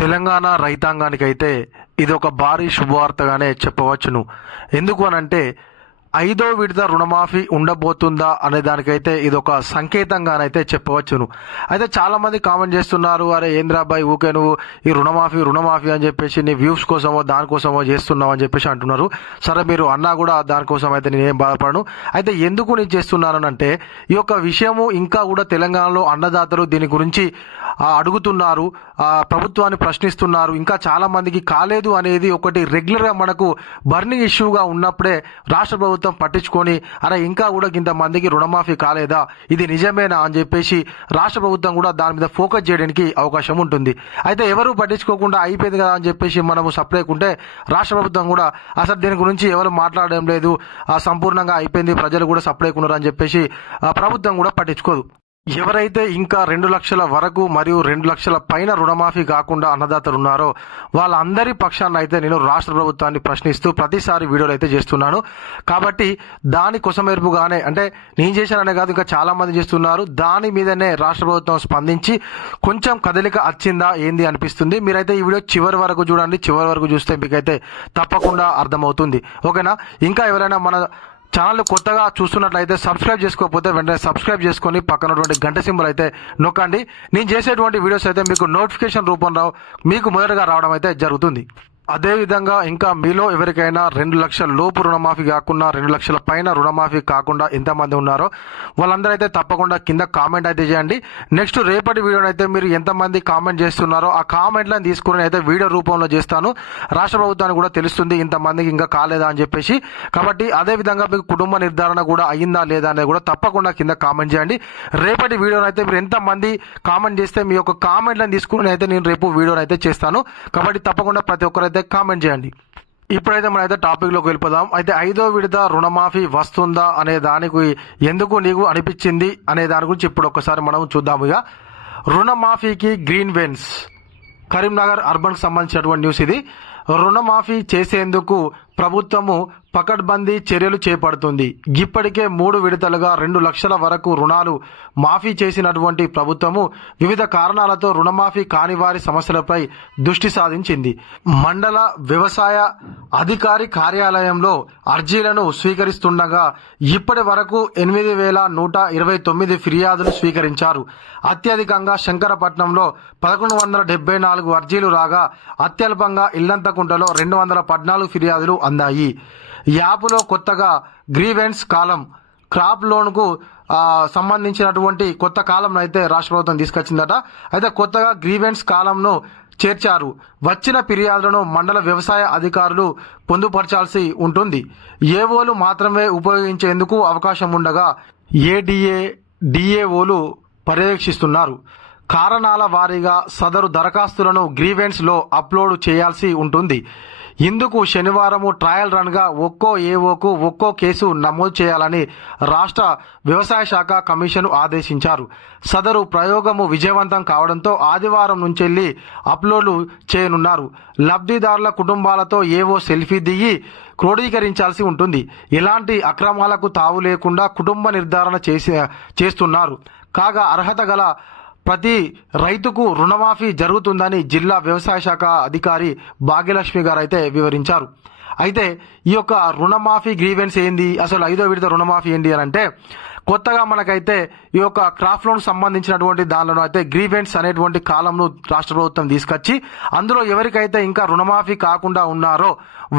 తెలంగాణ రైతాంగానికైతే ఇది ఒక భారీ శుభవార్తగానే చెప్పవచ్చును. ఎందుకు అనంటే 5వ విడత రుణమాఫీ ఉండబోతుందా అనే దానికైతే ఇది ఒక సంకేతంగానైతే చెప్పవచ్చును. అయితే చాలామంది కామెంట్ చేస్తున్నారు, అరే ఏంద్రాబాయ్ ఊకే నువ్వు ఈ రుణమాఫీ అని చెప్పేసి నీ వ్యూస్ కోసమో దానికోసమో చేస్తున్నావు అని చెప్పేసి అంటున్నారు. సరే మీరు అన్నా కూడా దానికోసం అయితే నేనేం బాధపడను. అయితే ఎందుకు నేను చేస్తున్నానంటే ఈ యొక్క విషయము ఇంకా కూడా తెలంగాణలో అన్నదాతలు దీని గురించి అడుగుతున్నారు, ప్రభుత్వాన్ని ప్రశ్నిస్తున్నారు. ఇంకా చాలా మందికి కాలేదు అనేది ఒకటి రెగ్యులర్గా మనకు బర్నింగ్ ఇష్యూగా ఉన్నప్పుడే రాష్ట్ర ప్రభుత్వం పట్టించుకొని అరే ఇంకా కూడా ఇంతమందికి రుణమాఫీ కాలేదా, ఇది నిజమేనా అని చెప్పేసి రాష్ట్ర ప్రభుత్వం కూడా దాని మీద ఫోకస్ చేయడానికి అవకాశం ఉంటుంది. అయితే ఎవరు పట్టించుకోకుండా అయిపోయింది కదా అని చెప్పేసి మనము సపరేకుంటే రాష్ట్ర ప్రభుత్వం కూడా అసలు దీని గురించి ఎవరు మాట్లాడడం లేదు, సంపూర్ణంగా అయిపోయింది, ప్రజలు కూడా సపరేకున్నారు అని చెప్పేసి ప్రభుత్వం కూడా పట్టించుకోదు. ఎవరైతే ఇంకా 2 లక్షల వరకు మరియు 2 లక్షల పైన రుణమాఫీ కాకుండా అన్నదాతలు ఉన్నారో వాళ్ళందరి పక్షాన్ని అయితే నేను రాష్ట్ర ప్రభుత్వాన్ని ప్రశ్నిస్తూ ప్రతిసారి వీడియోలు అయితే చేస్తున్నాను. కాబట్టి దాని కొసమెరుపుగానే అంటే నేను చేశాననే కాదు, ఇంకా చాలా మంది చేస్తున్నారు. దాని మీదనే రాష్ట్ర ప్రభుత్వం స్పందించి కొంచెం కదలిక వచ్చిందా ఏంది అనిపిస్తుంది. మీరైతే ఈ వీడియో చివరి వరకు చూడండి. చివరి వరకు చూస్తే మీకైతే తప్పకుండా అర్థమవుతుంది. ఓకేనా? ఇంకా ఎవరైనా మన ఛానల్ కొత్తగా చూస్తున్నట్లయితే సబ్స్క్రైబ్ చేసుకోకపోతే వెంటనే సబ్స్క్రైబ్ చేసుకొని పక్కనటువంటి గంట సింబల్ అయితే నొక్కండి. నేను చేసేటువంటి వీడియోస్ అయితే మీకు నోటిఫికేషన్ రూపంలో మీకు మొదటగా రావడం అయితే జరుగుతుంది. అదేవిధంగా ఇంకా మీలో ఎవరికైనా 2 లక్షల లోపు రుణమాఫీ కాకుండా 2 లక్షల పైన రుణమాఫీ కాకుండా ఎంతమంది ఉన్నారో వాళ్ళందరూ అయితే తప్పకుండా కింద కామెంట్ అయితే చేయండి. నెక్స్ట్ రేపటి వీడియోనైతే మీరు ఎంతమంది కామెంట్ చేస్తున్నారో ఆ కామెంట్లను తీసుకుని అయితే వీడియో రూపంలో చేస్తాను. రాష్ట్ర ప్రభుత్వానికి కూడా తెలుస్తుంది ఇంతమందికి ఇంకా కాలేదా అని చెప్పేసి. కాబట్టి అదేవిధంగా మీకు కుటుంబ నిర్ధారణ కూడా అయ్యిందా లేదా అనేది కూడా తప్పకుండా కింద కామెంట్ చేయండి. రేపటి వీడియోనైతే మీరు ఎంతమంది కామెంట్ చేస్తే మీ యొక్క కామెంట్లను తీసుకుని అయితే నేను రేపు వీడియోనైతే చేస్తాను. కాబట్టి తప్పకుండా ప్రతి ఒక్కరైతే కామెంట్ చేయండి. ఇప్పుడైతే మనమైతే టాపిక్లోకి వెళ్ళిపోదాం. అయితే 5వ విడత రుణమాఫీ వస్తుందా అనే దానికి ఎందుకు నీకు అనిపించింది అనే దాని గురించి ఇప్పుడు ఒకసారి మనం చూద్దాము. ఇక రుణమాఫీకి గ్రీన్ వెన్స్, కరీంనగర్ అర్బన్కి సంబంధించినటువంటి న్యూస్ ఇది. రుణమాఫీ చేసేందుకు ప్రభుత్వము పకడ్బందీ చర్యలు చేపడుతుంది. ఇప్పటికే 3 విడతలుగా 2 లక్షల వరకు రుణాలు మాఫీ చేసినటువంటి ప్రభుత్వము వివిధ కారణాలతో రుణమాఫీ కాని వారి సమస్యలపై దృష్టి సాధించింది. మండల వ్యవసాయ అధికారి కార్యాలయంలో అర్జీలను స్వీకరిస్తుండగా ఇప్పటి వరకు 8,129 ఫిర్యాదులు స్వీకరించారు. అత్యధికంగా శంకరపట్నంలో 1174 అర్జీలు రాగా అత్యల్పంగా ఇల్లంతకుంటలో 214 ఫిర్యాదులు అందాయి. యాప్లో కొత్తగా గ్రీవెన్స్ కాలం, క్రాప్ లోన్కు సంబంధించినటువంటి కొత్త కాలం అయితే రాష్ట్ర ప్రభుత్వం తీసుకొచ్చిందట. అయితే కొత్తగా గ్రీవెన్స్ కాలంను చేర్చారు. వచ్చిన ఫిర్యాదులను మండల వ్యవసాయ అధికారులు పొందుపరచాల్సి ఉంటుంది. ఏఓలు మాత్రమే ఉపయోగించేందుకు అవకాశం ఉండగా ఏడీఏ, డిఏఓలు పర్యవేక్షిస్తున్నారు. కారణాల వారీగా సదరు దరఖాస్తులను గ్రీవెన్స్లో అప్లోడ్ చేయాల్సి ఉంటుంది. ఇందుకు శనివారం ట్రయల్ రన్గా ఒక్కో ఏఓకు ఒక్కో కేసు నమోదు చేయాలని రాష్ట్ర వ్యవసాయ శాఖ కమిషన్ ఆదేశించారు. సదరు ప్రయోగము విజయవంతం కావడంతో ఆదివారం నుంచి అప్లోడ్లు చేయనున్నారు. లబ్ధిదారుల కుటుంబాలతో ఏవో సెల్ఫీ దిగి క్రోడీకరించాల్సి ఉంటుంది. ఎలాంటి అక్రమాలకు తావు లేకుండా కుటుంబ నిర్ధారణ చేస్తున్నారు. కాగా అర్హత గల ప్రతి రైతుకు రుణమాఫీ జరుగుతుందని జిల్లా వ్యవసాయ శాఖ అధికారి భాగ్యలక్ష్మి గారు అయితే వివరించారు. అయితే ఈ యొక్క రుణమాఫీ గ్రీవెన్స్ ఏంది, అసలు 5వ విడత రుణమాఫీ ఏంటి అని అంటే కొత్తగా మనకైతే ఈ యొక్క క్రాప్ లోన్ సంబంధించినటువంటి దానిలో అయితే గ్రీవెన్స్ అనేటువంటి కాలంను రాష్ట్ర ప్రభుత్వం తీసుకొచ్చి అందులో ఎవరికైతే ఇంకా రుణమాఫీ కాకుండా ఉన్నారో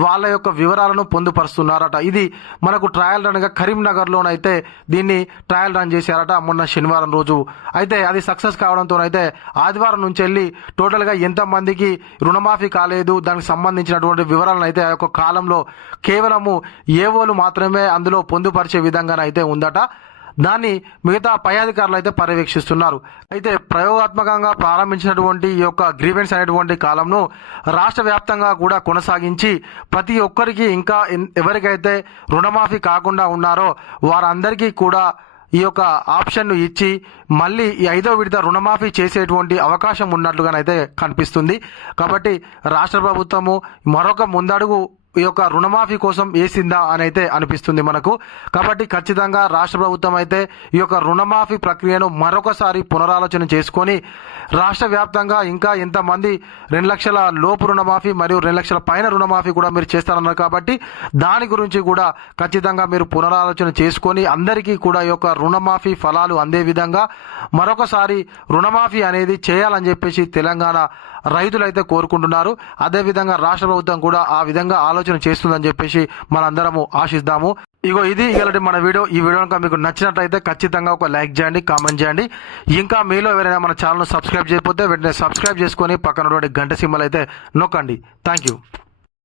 వాళ్ళ యొక్క వివరాలను పొందుపరుస్తున్నారట. ఇది మనకు ట్రయల్ రన్గా కరీంనగర్లోనైతే దీన్ని ట్రయల్ రన్ చేశారట మొన్న శనివారం రోజు. అయితే అది సక్సెస్ కావడంతోనైతే ఆదివారం నుంచి వెళ్ళి టోటల్గా ఎంతమందికి రుణమాఫీ కాలేదు దానికి సంబంధించినటువంటి వివరాలను అయితే ఆ యొక్క కాలంలో కేవలము ఏవోలు మాత్రమే అందులో పొందుపరిచే విధంగానైతే ఉందట. దాన్ని మిగతా పై అధికారులు అయితే పర్యవేక్షిస్తున్నారు. అయితే ప్రయోగాత్మకంగా ప్రారంభించినటువంటి ఈ యొక్క గ్రీవెన్స్ అనేటువంటి కాలంను రాష్ట్ర వ్యాప్తంగా కూడా కొనసాగించి ప్రతి ఒక్కరికి ఇంకా ఎవరికైతే రుణమాఫీ కాకుండా ఉన్నారో వారందరికీ కూడా ఈ యొక్క ఆప్షన్ను ఇచ్చి మళ్ళీ ఈ 5వ విడత రుణమాఫీ చేసేటువంటి అవకాశం ఉన్నట్లుగానైతే కనిపిస్తుంది. కాబట్టి రాష్ట్ర ప్రభుత్వము మరొక ముందడుగు ఈ యొక్క రుణమాఫీ కోసం వేసిందా అని అయితే అనిపిస్తుంది మనకు. కాబట్టి ఖచ్చితంగా రాష్ట్ర ప్రభుత్వం అయితే ఈ యొక్క రుణమాఫీ ప్రక్రియను మరొకసారి పునరాలోచన చేసుకొని రాష్ట్ర వ్యాప్తంగా ఇంకా ఎంతమంది 2 లక్షల లోపు రుణమాఫీ మరియు 2 లక్షల పైన రుణమాఫీ కూడా మీరు చేస్తారన్నారు. కాబట్టి దాని గురించి కూడా ఖచ్చితంగా మీరు పునరాలోచన చేసుకొని అందరికీ కూడా ఈ యొక్క రుణమాఫీ ఫలాలు అందే విధంగా మరొకసారి రుణమాఫీ అనేది చేయాలని చెప్పేసి తెలంగాణ రైతులైతే కోరుకుంటున్నారు. అదేవిధంగా రాష్ట్ర ప్రభుత్వం కూడా ఆ విధంగా ఆలోచన చేస్తుందని చెప్పేసి మనందరము ఆశిద్దాము. ఇది ఇలాంటి మన వీడియో. ఈ వీడియో కనుక మీకు నచ్చినట్లయితే ఖచ్చితంగా ఒక లైక్ చేయండి, కామెంట్ చేయండి. ఇంకా మీలో ఎవరైనా మన ఛానల్ను సబ్స్క్రైబ్ చేయకపోతే వెంటనే సబ్స్క్రైబ్ చేసుకొని పక్కన గంట సింబల్ అయితే నొక్కండి. Thank you.